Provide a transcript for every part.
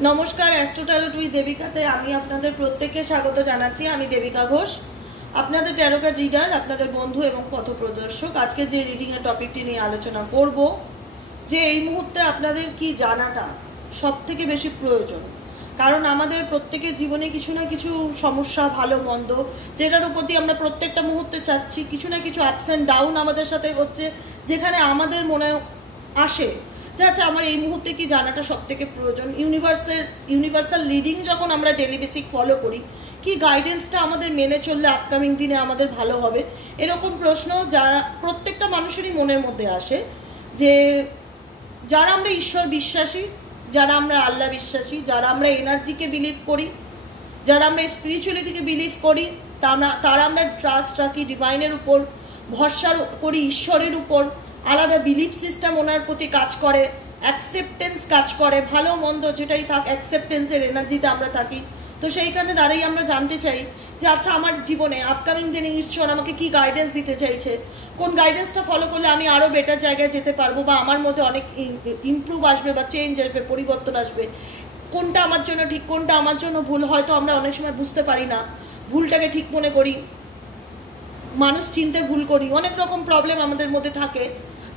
नमस्कार astro tarot with देविकाते आमी आपनादेर प्रत्येकके स्वागत जानाच्छि। आमी देविका घोष, आपनादेर टैरो कार्ड रीडार, आपनादेर बंधु एवं पथ प्रदर्शक। आजके जे रिडिंगेर टपिकटी निये आलोचना करब जे एई मुहूर्ते आपनादेर कि जानाटा सबथेके बेशी प्रयोजन, कारण आमादेर प्रत्येकेर जीवने किछु ना किछु समस्या भालो मन्द जेटार उपर दिये आमरा प्रत्येकटा मुहूर्ते चाচ্ছি किछु ना किछु आपस एंड डाउन आमादेर साथे हच्छे, जेखाने आमादेर मने आसे अच्छा आमार এই মুহূর্তে কি জানাটা সবথেকে প্রয়োজন। ইউনিভার্সাল রিডিং যখন আমরা ডেইলি বেসিক ফলো করি, কি গাইডেন্সটা আমাদের মেনে চললে আপকামিং দিনে আমাদের ভালো হবে, এরকম প্রশ্ন যারা প্রত্যেকটা মানুষেরই মনের মধ্যে আসে। যে যারা আমরা ঈশ্বর বিশ্বাসী, যারা আমরা আল্লাহ বিশ্বাসী, যারা আমরা এনার্জিকে বিলিভ করি, যারা আমরা স্পিরিচুয়ালিটিকে বিলিভ করি, তারা আমরা ট্রাস্ট রাখি ডিভাইনের উপর, ভরসা করি ঈশ্বরের উপর, আলাদা বিলিভ সিস্টেম ওনার প্রতি কাজ করে, অ্যাকসেপ্টেন্স কাজ করে, ভালো মন্দ যেটাই থাক অ্যাকসেপ্টেন্সের এনার্জিতে আমরা থাকি। তো সেইখানে দাঁড়াই আমরা জানতে চাই যে আচ্ছা আমার জীবনে আপকামিং দিনে ঈশ্বর আমাকে কি গাইডেন্স দিতে চাইছে, কোন গাইডেন্সটা ফলো করলে আমি আরও বেটার জায়গায় যেতে পারবো, বা আমার মধ্যে অনেক ইমপ্রুভ আসবে বা চেঞ্জ আসবে, পরিবর্তন আসবে, কোনটা আমার জন্য ঠিক কোনটা আমার জন্য ভুল। হয়তো আমরা অনেক সময় বুঝতে পারি না, ভুলটাকে ঠিক মনে করি, মানুষ চিনতে ভুল করি, অনেক রকম প্রবলেম আমাদের মধ্যে থাকে।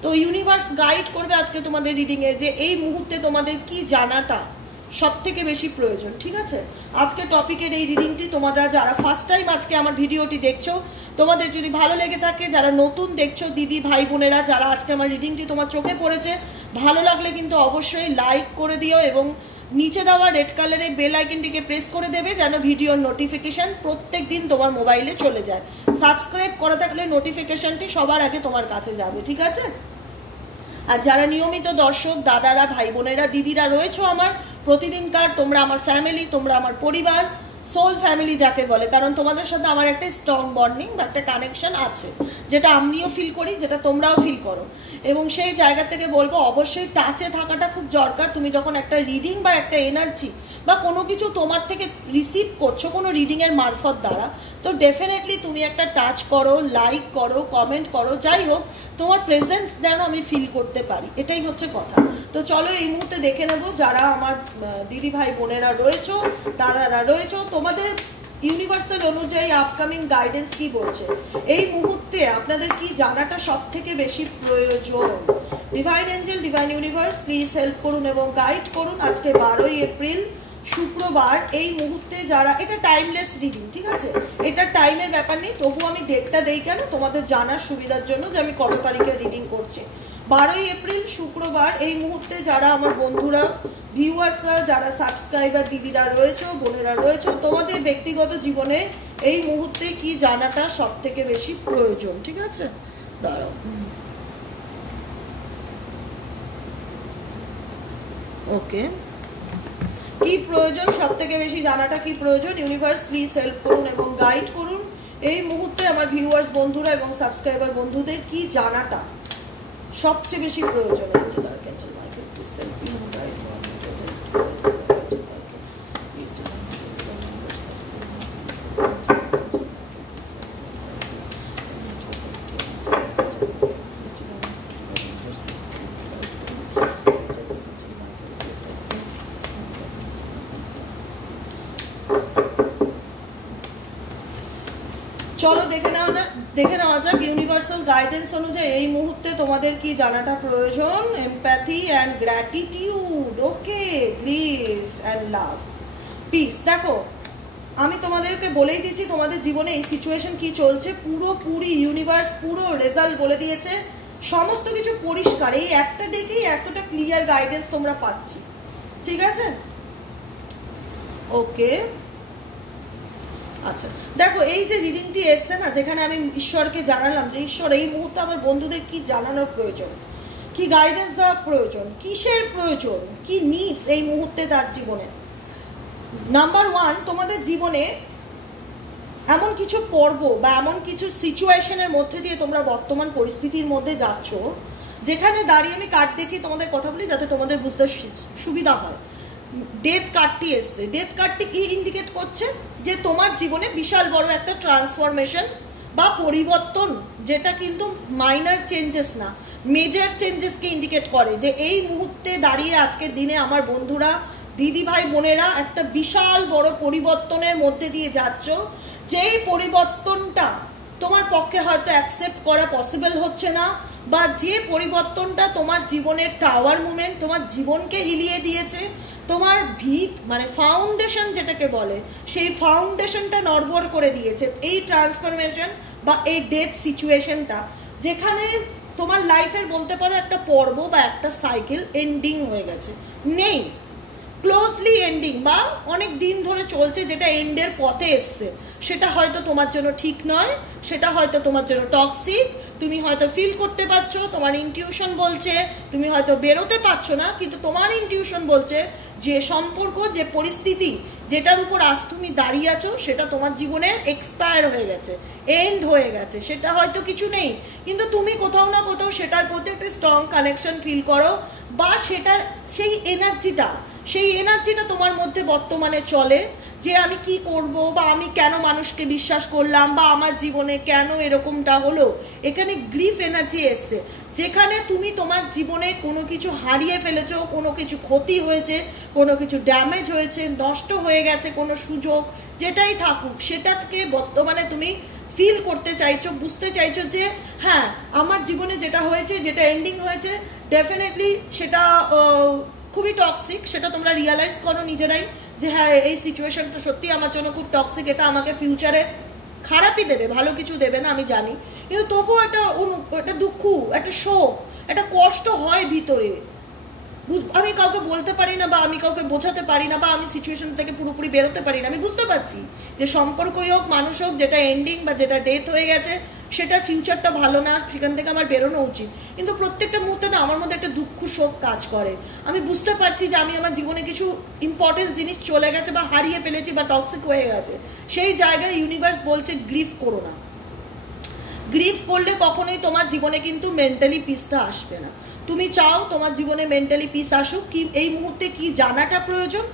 তো ইউনিভার্স গাইড করবে আজকে তোমাদের রিডিংয়ে যে এই মুহূর্তে তোমাদের কি জানাটা সব থেকে বেশি প্রয়োজন। ঠিক আছে, আজকে টপিকের এই রিডিংটি তোমরা যারা ফার্স্ট টাইম আজকে আমার ভিডিওটি দেখছো, তোমাদের যদি ভালো লেগে থাকে, যারা নতুন দেখছো দিদি ভাই বোনেরা, যারা আজকে আমার রিডিংটি তোমার চোখে পড়েছে, ভালো লাগলে কিন্তু অবশ্যই লাইক করে দিও এবং নিচে দেওয়া রেড কালারের বেল আইকনটিকে প্রেস করে দেবে যেন ভিডিওর নোটিফিকেশান প্রত্যেক দিন তোমার মোবাইলে চলে যায়। সাবস্ক্রাইব করা থাকলে নোটিফিকেশানটি সবার আগে তোমার কাছে যাবে। ঠিক আছে, আর যারা নিয়মিত দর্শক দাদারা ভাই বোনেরা দিদিরা রয়েছো আমার প্রতিদিনকার, তোমরা আমার ফ্যামিলি, তোমরা আমার পরিবার, সোল ফ্যামিলি যাকে বলে, কারণ তোমাদের সাথে আমার একটা স্ট্রং বন্ডিং বা একটা কানেকশন আছে, যেটা আমিও ফিল করি, যেটা তোমরাও ফিল করো। এবং সেই জায়গা থেকে বলবো অবশ্যই টাচে থাকাটা খুব দরকার। তুমি যখন একটা রিডিং বা একটা এনার্জি বা কোনো কিছু তোমার থেকে রিসিভ করছো কোনো রিডিংয়ের মারফত দ্বারা, তো ডেফিনেটলি তুমি একটা টাচ করো, লাইক করো, কমেন্ট করো, যাই হোক তোমার প্রেজেন্স যেন আমি ফিল করতে পারি, এটাই হচ্ছে কথা। তো চলো এই মুহূর্তে দেখে নেবো যারা আমার দিদি ভাই বোনেরা রয়েছো, দাদারা রয়েছো, তোমাদের ইউনিভার্সাল অনুযায়ী আপকামিং গাইডেন্স কি বলছে, এই মুহূর্তে আপনাদের কি জানাটা সব থেকে বেশি প্রয়োজন। Divine angel, divine universe please help করুন এবং গাইড করুন। আজকে 12ই এপ্রিল শুক্রবার, এই মুহূর্তে যারা, এটা টাইমলেস রিডিং, ঠিক আছে, এটা টাইমের ব্যাপার নেই, তবু আমি ডেটটা দেই কেন তোমাদের জানার সুবিধার জন্য যে আমি কত তারিখে রিডিং করছি। 12ই এপ্রিল শুক্রবার, এই মুহূর্তে যারা আমার বন্ধুরা ভিউয়ার্সরা, যারা সাবস্ক্রাইবার দিদিরা রয়েছে, বোনেরা রয়েছে, তোমাদের ব্যক্তিগত জীবনে এই মুহূর্তে কি জানাটা সব থেকে বেশি প্রয়োজন। ঠিক আছে, দাঁড়াও, ওকে, কি প্রয়োজন সব থেকে বেশি জানাটা কি প্রয়োজন, ইউনিভার্স প্লিজ হেল্প করুন এবং গাইড করুন। এই মুহূর্তে আমার ভিউয়ার্স বন্ধুরা এবং সাবস্ক্রাইবার বন্ধুদের কি জানাটা সবচেয়ে বেশি প্রয়োজন আছে। চলো দেখে নেওয়া যাক ইউনিভার্সাল গাইডেন্স অনুযায়ী এই মুহূর্তে তোমাদের কি জানাটা প্রয়োজন। Empathy and gratitude, okay, grief and love, peace. দেখো আমি তোমাদেরকে বলেই দিচ্ছি তোমাদের জীবনে এই সিচুয়েশন কি চলছে, পুরোপুরি ইউনিভার্স পুরো রেজাল্ট বলে দিয়েছে, সমস্ত কিছু পরিষ্কার, এই একটা ডেকেই এতটা ক্লিয়ার গাইডেন্স তোমরা পাচ্ছি। ঠিক আছে, ওকে, আচ্ছা দেখো এই যে রিডিংটি এসছে না, যেখানে আমি ঈশ্বরকে জানালাম যে ঈশ্বর এই মুহূর্তে আমার বন্ধুদের কি জানানোর প্রয়োজন, কি গাইডেন্স দেওয়া প্রয়োজন, কিসের প্রয়োজন, কি নিডস এই মুহূর্তে তার জীবনে। নাম্বার 1, তোমাদের জীবনে এমন কিছু পর্ব বা এমন কিছু সিচুয়েশনের মধ্যে দিয়ে তোমরা বর্তমান পরিস্থিতির মধ্যে যাচ্ছ, যেখানে দাঁড়িয়ে আমি কার্ড দেখিয়ে তোমাদের কথা বলি যাতে তোমাদের বুঝতে সুবিধা হয়। ডেথ কার্ডটি এসছে, ডেথ কার্ডটি কি ইন্ডিকেট করছে যে তোমার জীবনে বিশাল বড় একটা ট্রান্সফরমেশন বা পরিবর্তন, যেটা কিন্তু মাইনার চেঞ্জেস না, মেজর চেঞ্জেসকে ইন্ডিকেট করে যে এই মুহূর্তে দাঁড়িয়ে আজকের দিনে আমার বন্ধুরা দিদি ভাই বোনেরা একটা বিশাল বড় পরিবর্তনের মধ্যে দিয়ে যাচ্ছ, যেই পরিবর্তনটা তোমার পক্ষে হয়তো অ্যাকসেপ্ট করা পসিবল হচ্ছে না, বা যে পরিবর্তনটা তোমার জীবনের টাওয়ার মুভমেন্ট তোমার জীবনকে হিলিয়ে দিয়েছে, তোমার ভিত মানে ফাউন্ডেশন যেটাকে বলে সেই ফাউন্ডেশনটা নড়বড় করে দিয়েছে এই ট্রান্সফরমেশন বা এই ডেথ সিচুয়েশনটা, যেখানে তোমার লাইফের বলতে পারো একটা পর্ব বা একটা সাইকেল এন্ডিং হয়ে গেছে, নেই ক্লোজলি এন্ডিং বা অনেক দিন ধরে চলছে, যেটা এন্ডের পথে এসছে, সেটা হয়তো তোমার জন্য ঠিক নয়, সেটা হয়তো তোমার জন্য টক্সিক, তুমি হয়তো ফিল করতে পারছো, তোমার ইনটিউশন বলছে, তুমি হয়তো বেরোতে পারছো না, কিন্তু তোমার ইনটিউশন বলছে যে সম্পর্ক, যে পরিস্থিতি যেটার উপর আজ তুমি দাঁড়িয়ে আছো সেটা তোমার জীবনের এক্সপায়ার হয়ে গেছে, এন্ড হয়ে গেছে, সেটা হয়তো কিছু নেই, কিন্তু তুমি কোথাও না কোথাও সেটার প্রতি একটা স্ট্রং কানেকশন ফিল করো, বা সেটার সেই এনার্জিটা তোমার মধ্যে বর্তমানে চলে, যে আমি কি করব, বা আমি কেন মানুষকে বিশ্বাস করলাম, বা আমার জীবনে কেন এরকমটা হলো। এখানে গ্রিফ এনার্জি এসছে, যেখানে তুমি তোমার জীবনে কোনো কিছু হারিয়ে ফেলেছো, কোনো কিছু ক্ষতি হয়েছে, কোনো কিছু ড্যামেজ হয়েছে, নষ্ট হয়ে গেছে কোনো সুযোগ, যেটাই থাকুক সেটাকে বর্তমানে তুমি ফিল করতে চাইছো, বুঝতে চাইছো যে হ্যাঁ আমার জীবনে যেটা হয়েছে, যেটা এন্ডিং হয়েছে, ডেফিনেটলি সেটা খুবই টক্সিক, সেটা তোমরা রিয়ালাইজ করো নিজেরাই যে হ্যাঁ এই সিচুয়েশনটা সত্যি আমার জন্য খুব টক্সিক, এটা আমাকে ফিউচারে খারাপই দেবে, ভালো কিছু দেবে না আমি জানি, কিন্তু তবুও একটা দুঃখ, একটা শোক, একটা কষ্ট হয় ভিতরে, আমি কাউকে বলতে পারি না, বা আমি কাউকে বোঝাতে পারি না, বা আমি সিচুয়েশন থেকে পুরোপুরি বেরোতে পারি না। আমি বুঝতে পারছি যে সম্পর্কই হোক, মানুষ হোক, যেটা এন্ডিং বা যেটা ডেথ হয়ে গেছে সেটা ফিউচারটা ভালো না, সেখান থেকে আমার বেরোনো উচিত, কিন্তু প্রত্যেকটা মুহূর্তে না আমার মধ্যে একটা দুঃখ শোক কাজ করে। আমি বুঝতে পারছি যে আমি আমার জীবনে কিছু ইম্পর্টেন্ট জিনিস চলে গেছে বা হারিয়ে ফেলেছি বা টক্সিক হয়ে গেছে, সেই জায়গায় ইউনিভার্স বলছে গ্রিফ করো না। গ্রিফ করলে কখনোই তোমার জীবনে কিন্তু মেন্টালি পিসটা আসবে না। তুমি চাও তোমার জীবনে মেন্টালি পিস আসুক, কি এই মুহূর্তে কি জানাটা প্রয়োজন,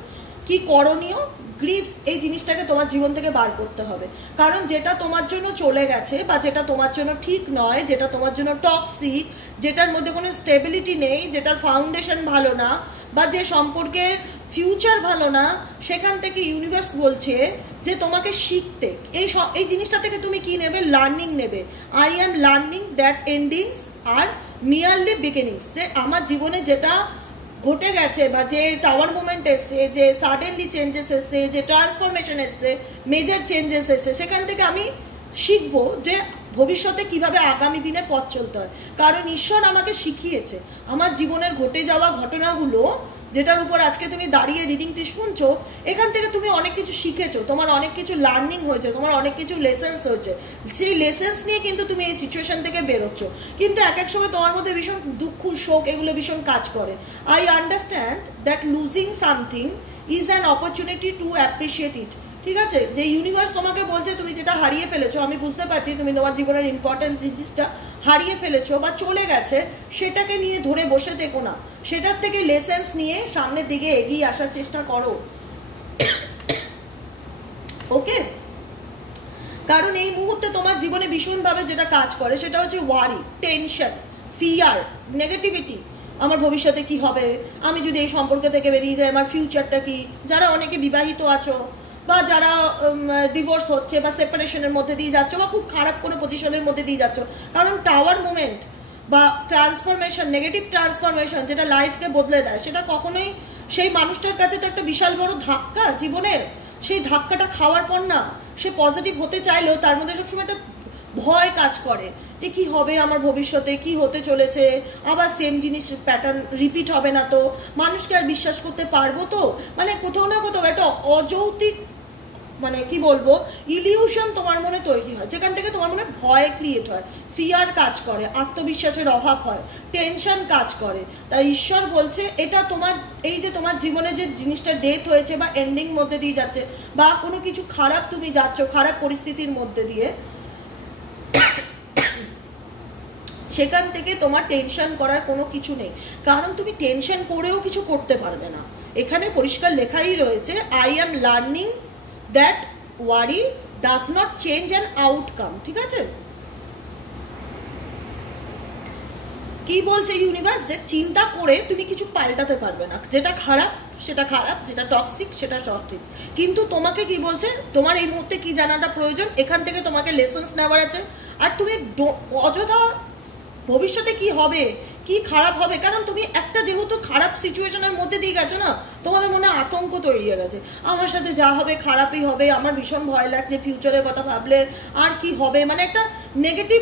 কি করণীয়, গ্রিফ এই জিনিসটাকে তোমার জীবন থেকে বার করতে হবে। কারণ যেটা তোমার জন্য চলে গেছে, বা যেটা তোমার জন্য ঠিক নয়, যেটা তোমার জন্য টক্সিক, যেটার মধ্যে কোনো স্টেবিলিটি নেই, যেটার ফাউন্ডেশন ভালো না, বা যে সম্পর্কের ফিউচার ভালো না, সেখান থেকে ইউনিভার্স বলছে যে তোমাকে শিখতে, এই জিনিসটা থেকে তুমি কি নেবে, লার্নিং নেবে। I am learning that endings are merely beginnings, যে আমার জীবনে যেটা ঘটে গেছে, বা যে টাওয়ার মুভমেন্ট এসছে, যে সাডেনলি চেঞ্জেস এসছে, যে ট্রান্সফরমেশন এসছে, মেজর চেঞ্জেস এসছে, সেখান থেকে আমি শিখবো যে ভবিষ্যতে কিভাবে আগামী দিনে পথ চলতে হয়। কারণ ঈশ্বর আমাকে শিখিয়েছে, আমার জীবনের ঘটে যাওয়া ঘটনাগুলো যেটার উপর আজকে তুমি দাঁড়িয়ে রিডিংটি শুনছো, এখান থেকে তুমি অনেক কিছু শিখেছো, তোমার অনেক কিছু লার্নিং হয়েছে, তোমার অনেক কিছু লেসেন্স হয়েছে, সেই লেসেন্স নিয়ে কিন্তু তুমি এই সিচুয়েশন থেকে বেরোচ্ছ। কিন্তু এক এক সময় তোমার মধ্যে ভীষণ দুঃখ শোক এগুলো ভীষণ কাজ করে। I understand that losing something is an opportunity to appreciate it. ঠিক আছে, যে ইউনিভার্স তোমাকে বলছে তুমি যেটা হারিয়ে ফেলেছো, আমি বুঝতে পারছি তুমি তোমার জীবনের ইম্পর্টেন্ট জিনিসটা হারিয়ে ফেলেছো বা চলে গেছে, সেটাকে নিয়ে ধরে বসে থেকো না, সেটার থেকে লেসেন্স নিয়ে সামনের দিকে এগিয়ে আসার চেষ্টা করো। ওকে, কারণ এই মুহূর্তে তোমার জীবনে ভীষণভাবে যেটা কাজ করে সেটা হচ্ছে ওয়ারি, টেনশন, ফিয়ার, নেগেটিভিটি। আমার ভবিষ্যতে কি হবে, আমি যদি এই সম্পর্ক থেকে বেরিয়ে যাই আমার ফিউচারটা কি। যারা অনেকে বিবাহিত আছো, বা যারা ডিভোর্স হচ্ছে বা সেপারেশনের মধ্যে দিয়ে যাচ্ছ, বা খুব খারাপ কোনো পজিশনের মধ্যে দিয়ে যাচ্ছ, কারণ টাওয়ার মুভমেন্ট বা ট্রান্সফরমেশন, নেগেটিভ ট্রান্সফরমেশন যেটা লাইফকে বদলে দেয়, সেটা কখনোই সেই মানুষটার কাছে তো একটা বিশাল বড় ধাক্কা জীবনের। সেই ধাক্কাটা খাওয়ার পর না সে পজিটিভ হতে চাইলেও তার মধ্যে সবসময় একটা ভয় কাজ করে যে কি হবে আমার ভবিষ্যতে, কি হতে চলেছে, আবার সেম জিনিস প্যাটার্ন রিপিট হবে না তো, মানুষকে আর বিশ্বাস করতে পারবো তো, মানে কোথাও না কোথাও একটা অযৌক্তিক মানে কি বলবো ইলিউশন তোমার মনে তৈরি হয়, যেখান থেকে তোমার মনে ভয় ক্রিয়েট হয়, ফিয়ার কাজ করে, আত্মবিশ্বাসের অভাব হয়, টেনশন কাজ করে। তাই ঈশ্বর বলছে এটা তোমার এই যে তোমার জীবনে যে জিনিসটা ডেথ হয়েছে বা এন্ডিং মধ্যে দিয়ে যাচ্ছে, বা কোনো কিছু খারাপ তুমি যাচ্ছ, খারাপ পরিস্থিতির মধ্যে দিয়ে, সেখান থেকে তোমার টেনশন করার কোনো কিছু নেই, কারণ তুমি টেনশন করেও কিছু করতে পারবে না। এখানে পরিষ্কার লেখাই রয়েছে I am learning that worry does not change an outcome. ঠিক আছে, কি বলছে ইউনিভার্স, যে চিন্তা করে তুমি কিছু পাল্টাতে পারবে না, যেটা খারাপ সেটা খারাপ, যেটা টক্সিক সেটা টক্সিক। কিন্তু তোমাকে কি বলছে, তোমার এই মুহূর্তে কি জানাটা প্রয়োজন, এখান থেকে তোমাকে লেসন্স নেওয়ার আছে। আর তুমি অযথা ভবিষ্যতে কি হবে, কি খারাপ হবে, কারণ তুমি একটা যেহেতু খারাপ সিচুয়েশনের মধ্যে দিয়ে গেছো না, তোমাদের মনে আতঙ্ক তৈরি হয়ে গেছে, আমার সাথে যা হবে খারাপই হবে, আমার ভীষণ ভয় লাগছে ফিউচারের কথা ভাবলে, আর কি হবে, মানে একটা নেগেটিভ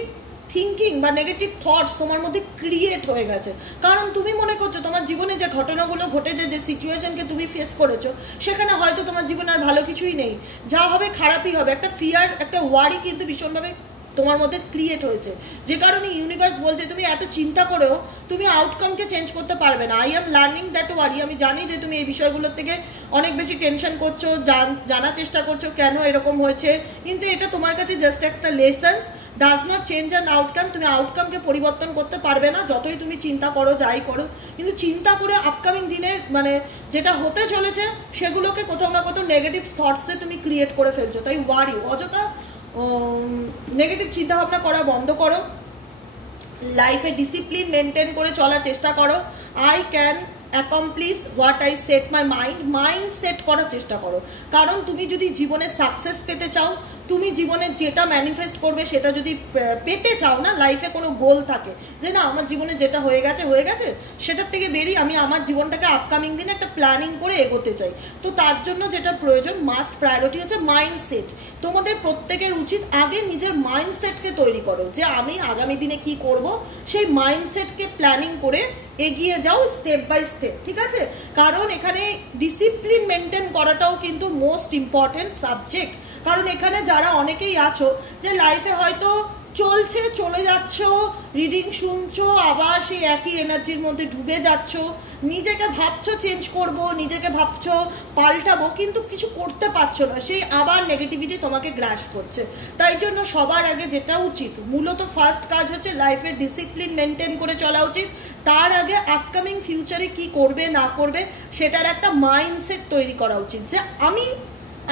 থিঙ্কিং বা নেগেটিভ থটস তোমার মধ্যে ক্রিয়েট হয়ে গেছে। কারণ তুমি মনে করছো তোমার জীবনে যে ঘটনাগুলো ঘটেছে, যে সিচুয়েশনকে তুমি ফেস করেছো, সেখানে হয়তো তোমার জীবনে আর ভালো কিছুই নেই, যা হবে খারাপই হবে। একটা ফিয়ার, একটা ওয়ারি কিন্তু ভীষণভাবে তোমার মধ্যে ক্রিয়েট হয়েছে, যে কারণে ইউনিভার্স বলছে তুমি এত চিন্তা করেও তুমি আউটকামকে চেঞ্জ করতে পারবে না। আই এম লার্নিং দ্যাট ওয়ারি, আমি জানি যে তুমি এই বিষয়গুলোর থেকে অনেক বেশি টেনশন করছো, জানার চেষ্টা করছো কেন এরকম হয়েছে, কিন্তু এটা তোমার কাছে জাস্ট একটা lessons, does not change an outcome. তুমি আউটকামকে পরিবর্তন করতে পারবে না যতই তুমি চিন্তা করো, যাই করো, কিন্তু চিন্তা করে আপকামিং দিনের মানে যেটা হতে চলেছে সেগুলোকে কোথাও না কোথাও নেগেটিভ থটসে তুমি ক্রিয়েট করে ফেলছো। তাই ওয়ারি, অযথা নেগেটিভ চিন্তাভাবনা করা বন্ধ করো, লাইফে ডিসিপ্লিন মেনটেন করে চলার চেষ্টা করো। I can accomplish what I said my mind set করার চেষ্টা করো। কারণ তুমি যদি জীবনে সাকসেস পেতে চাও, তুমি জীবনে যেটা ম্যানিফেস্ট করবে সেটা যদি পেতে চাও না, লাইফে কোনো গোল থাকে যে না আমার জীবনে যেটা হয়ে গেছে সেটার থেকে বেরিয়ে আমি আমার জীবনটাকে আপকামিং দিনে একটা প্ল্যানিং করে এগোতে চাই, তো তার জন্য যেটা প্রয়োজন, মাস্ট প্রায়োরিটি হচ্ছে মাইন্ডসেট। তোমাদের প্রত্যেকের উচিত আগে নিজের মাইন্ডসেটকে তৈরি করো, যে আমি আগামী দিনে কি করব, সেই মাইন্ডসেটকে প্ল্যানিং করে এগিয়ে যাও স্টেপ বাই স্টেপ, ঠিক আছে? কারণ এখানে ডিসিপ্লিন মেনটেন করাটাও কিন্তু মোস্ট ইম্পর্টেন্ট সাবজেক্ট। কারণ এখানে যারা অনেকেই আছো যে লাইফে হয়তো চলছে, চলে যাচ্ছ, রিডিং শুনছো, আবার সেই একই এনার্জির মধ্যে ডুবে যাচ্ছ, নিজেকে ভাবছো চেঞ্জ করব, নিজেকে ভাবছো পাল্টাবো, কিন্তু কিছু করতে পারছো না, সেই আবার নেগেটিভিটি তোমাকে গ্রাস করছে। তাই জন্য সবার আগে যেটা উচিত, মূলত ফার্স্ট কাজ হচ্ছে লাইফের ডিসিপ্লিন মেনটেন করে চলা উচিত। তার আগে আপকামিং ফিউচারে কি করবে না করবে সেটার একটা মাইন্ডসেট তৈরি করা উচিত, যে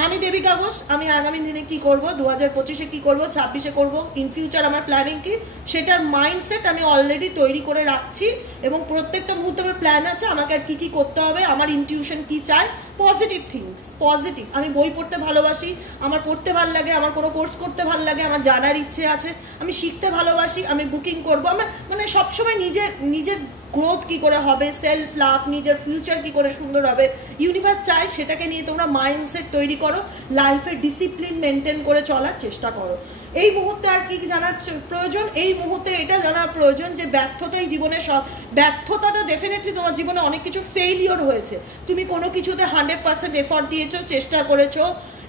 আমি দেবিকা ঘোষ, আমি আগামী দিনে কি করব, 2025-এ কি করব, 26-এ করব, ইন ফিউচার আমার প্ল্যানিং কি, সেটার মাইন্ডসেট আমি অলরেডি তৈরি করে রাখছি। এবং প্রত্যেকটা মুহূর্তে আমার প্ল্যান আছে, আমাকে আর কি করতে হবে, আমার ইনটিউশন কি চায়, পজিটিভ থিংস, পজিটিভ। আমি বই পড়তে ভালোবাসি, আমার পড়তে ভালো লাগে, আমার কোনো কোর্স করতে ভালো লাগে, আমার জানার ইচ্ছে আছে, আমি শিখতে ভালোবাসি, আমি বুকিং করব, আমার মানে সবসময় নিজের গ্রোথ কি করে হবে, সেলফ লাভ, নিজের ফিউচার কি করে সুন্দর হবে, ইউনিভার্স চাই সেটাকে নিয়ে তোমরা মাইন্ডসেট তৈরি করো, লাইফের ডিসিপ্লিন মেনটেন করে চলার চেষ্টা করো। এই মুহূর্তে আর কি জানার প্রয়োজন, এই মুহূর্তে এটা জানার প্রয়োজন যে ব্যর্থতাই জীবনের সব, ব্যর্থতাটা ডেফিনেটলি তোমার জীবনে অনেক কিছু ফেইলিওর হয়েছে, তুমি কোনো কিছুতে 100% এফর্ট দিয়েছো, চেষ্টা করেছো,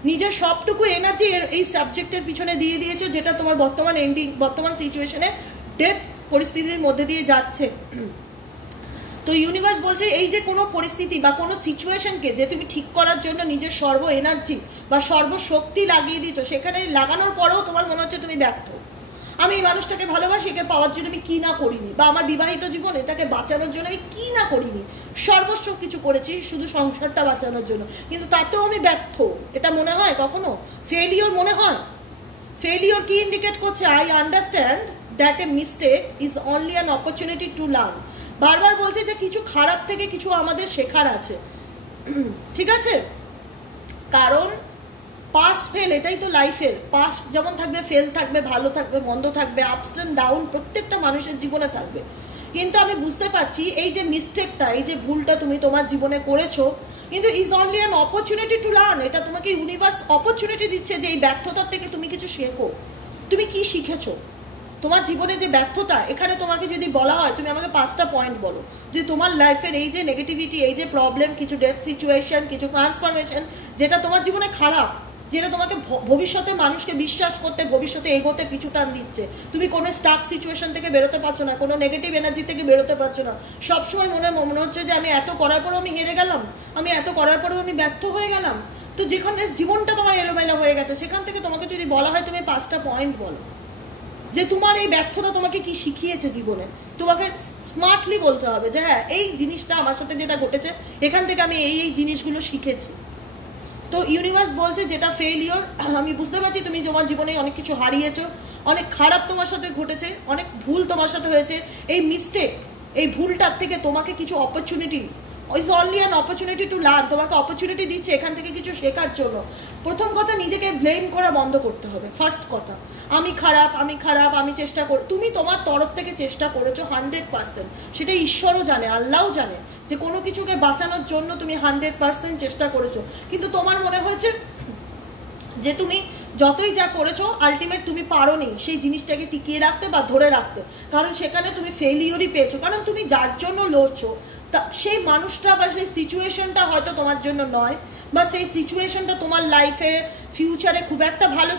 নিজের সবটুকু এনার্জি এই সাবজেক্টের পিছনে দিয়ে দিয়েছো, যেটা তোমার বর্তমান সিচুয়েশনে ডেথ পরিস্থিতির মধ্যে দিয়ে যাচ্ছে। তো ইউনিভার্স বলছে এই যে কোনো পরিস্থিতি বা কোনো সিচুয়েশনকে যে তুমি ঠিক করার জন্য নিজের সর্ব এনার্জি বা সর্বশক্তি লাগিয়ে দিয়েছো, সেখানে লাগানোর পরেও তোমার মনে হচ্ছে তুমি ব্যর্থ। আমি এই মানুষটাকে ভালোবাসি, একে পাওয়ার জন্য আমি কি না করিনি, বা আমার বিবাহিত জীবন এটাকে বাঁচানোর জন্য আমি কি না করিনি, সর্বস্ব কিছু করেছি শুধু সংসারটা বাঁচানোর জন্য, কিন্তু তাতেও আমি ব্যর্থ। এটা মনে হয় কখনো ফেলিওর মনে হয়? ফেলিওর কি ইন্ডিকেট করছে? I understand that a mistake is only an opportunity to learn. বারবার বলছে যে কিছু খারাপ থেকে কিছু আমাদের শেখার আছে, ঠিক আছে? কারণ পাস ফেল, এটাই তো লাইফের, পাস যেমন থাকবে, ফেল থাকবে, ভালো থাকবে, মন্দ থাকবে, আপস অ্যান্ড ডাউন প্রত্যেকটা মানুষের জীবনে থাকবে। কিন্তু আমি বুঝতে পারছি এই যে মিস্টেকটা, এই যে ভুলটা তুমি তোমার জীবনে করেছো, কিন্তু is only an opportunity to learn. এটা তোমাকে ইউনিভার্স অপরচুনিটি দিচ্ছে যে এই ব্যর্থতার থেকে তুমি কিছু শেখো। তুমি কি শিখেছো তোমার জীবনে যে ব্যর্থতা? এখানে তোমাকে যদি বলা হয় তুমি আমাকে 5টা পয়েন্ট বলো যে তোমার লাইফের এই যে নেগেটিভিটি, এই যে প্রবলেম, কিছু ডেথ সিচুয়েশন, কিছু ট্রান্সফরমেশন যেটা তোমার জীবনে খারাপ, যেটা তোমাকে ভবিষ্যতে মানুষকে বিশ্বাস করতে, ভবিষ্যতে এগোতে পিছু টান দিচ্ছে, তুমি কোনো স্টাক সিচুয়েশন থেকে বেরোতে পারছো না, কোনো নেগেটিভ এনার্জি থেকে বেরোতে পারছো না, সবসময় মনে হচ্ছে যে আমি এত করার পরেও আমি হেরে গেলাম, আমি এত করার পরেও আমি ব্যর্থ হয়ে গেলাম। তো যেখানে জীবনটা তোমার এলোমেলো হয়ে গেছে, সেখান থেকে তোমাকে যদি বলা হয় তুমি 5টা পয়েন্ট বলো যে তোমার এই ব্যর্থতা তোমাকে কি শিখিয়েছে জীবনে। তোমাকে স্মার্টলি বলতে হবে যে হ্যাঁ এই জিনিসটা আমার সাথে যেটা ঘটেছে, এখান থেকে আমি এই জিনিসগুলো শিখেছি। তো ইউনিভার্স বলছে যেটা ফেলিওর, আমি বুঝতে পারছি তুমি তোমার জীবনে অনেক কিছু হারিয়েছো, অনেক খারাপ তোমার সাথে ঘটেছে, অনেক ভুল তোমার সাথে হয়েছে। এই মিস্টেক, এই ভুলটার থেকে তোমাকে কিছু opportunity, is only an opportunity to learn, তোমাকে অপরচুনিটি দিচ্ছে এখান থেকে কিছু শেখার জন্য। প্রথম কথা, নিজেকে ব্লেম করা বন্ধ করতে হবে। ফার্স্ট কথা, আমি খারাপ, আমি খারাপ, আমি চেষ্টা করি। তুমি তোমার তরফ থেকে চেষ্টা করেছো 100%, সেটা ঈশ্বরও জানে, আল্লাহও জানে যে কোনো কিছুকে বাঁচানোর জন্য তুমি 100% চেষ্টা করেছো। কিন্তু তোমার মনে হয়েছে যে তুমি যতই যা করেছো আলটিমেট তুমি পারোনি সেই জিনিসটাকে টিকিয়ে রাখতে বা ধরে রাখতে, কারণ সেখানে তুমি ফেলিওরই পেয়েছো। কারণ তুমি যার জন্য লড়ছো তা সেই মানুষটা বা সেই সিচুয়েশনটা হয়তো তোমার জন্য নয়, বা সেই সিচুয়েশনটা তোমার লাইফে ফিউচারে খুব একটা ভালো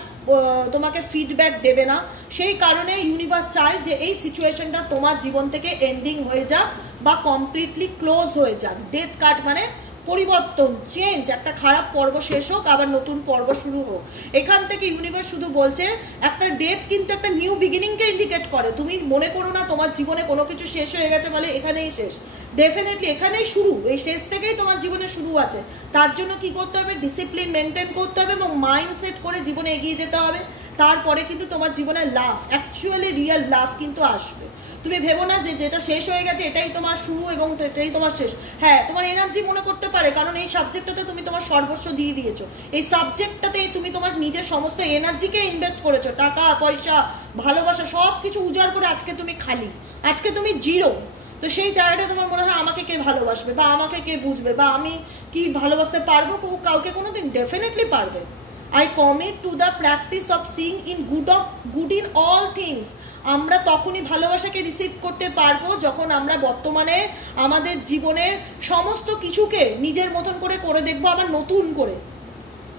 তোমাকে ফিডব্যাক দেবে না। সেই কারণে ইউনিভার্স চায় যে এই সিচুয়েশনটা তোমার জীবন থেকে এন্ডিং হয়ে যাক বা কমপ্লিটলি ক্লোজ হয়ে যাক। ডেথ কার্ড মানে পরিবর্তন, চেঞ্জ, একটা খারাপ পর্ব শেষ হোক, আবার নতুন পর্ব শুরু হোক। এখান থেকে ইউনিভার্স শুধু বলছে একটা ডেথ কিন্তু একটা নিউ বিগিনিংকে ইন্ডিকেট করে। তুমি মনে করো না তোমার জীবনে কোনো কিছু শেষ হয়ে গেছে বলে এখানেই শেষ, ডেফিনেটলি এখানেই শুরু, এই শেষ থেকেই তোমার জীবনে শুরু আছে। তার জন্য কি করতে হবে? ডিসিপ্লিন মেনটেন করতে হবে এবং মাইন্ডসেট করে জীবনে এগিয়ে যেতে হবে। তারপরে কিন্তু তোমার জীবনে লাভ, অ্যাকচুয়ালি রিয়েল লাভ কিন্তু আসবে। তুমি ভেবো না যে যেটা শেষ হয়ে গেছে এটাই তোমার শুরু এবং এটাই তোমার শেষ। হ্যাঁ, তোমার এনার্জি মনে করতে পারে, কারণ এই সাবজেক্টটাতে তুমি তোমার সর্বস্ব দিয়ে দিয়েছো। এই সাবজেক্টটাতে তুমি তোমার নিজের সমস্ত এনার্জিকে ইনভেস্ট করেছো, টাকা পয়সা ভালোবাসা সব কিছু উজাড় করে আজকে তুমি খালি, আজকে তুমি জিরো। তো সেই জায়গাটা তোমার মনে হয় আমাকে কে ভালোবাসবে বা আমাকে কে বুঝবে বা আমি কি ভালোবাসতে পারবো কাউকে? কোনোদিন ডেফিনেটলি পারবে। I commit to the practice of seeing in good in all things. আমরা তখনই ভালোবাসাকে রিসিভ করতে পারবো যখন আমরা বর্তমানে আমাদের জীবনের সমস্ত কিছুকে নিজের মতন করে করে দেখবো, আবার নতুন করে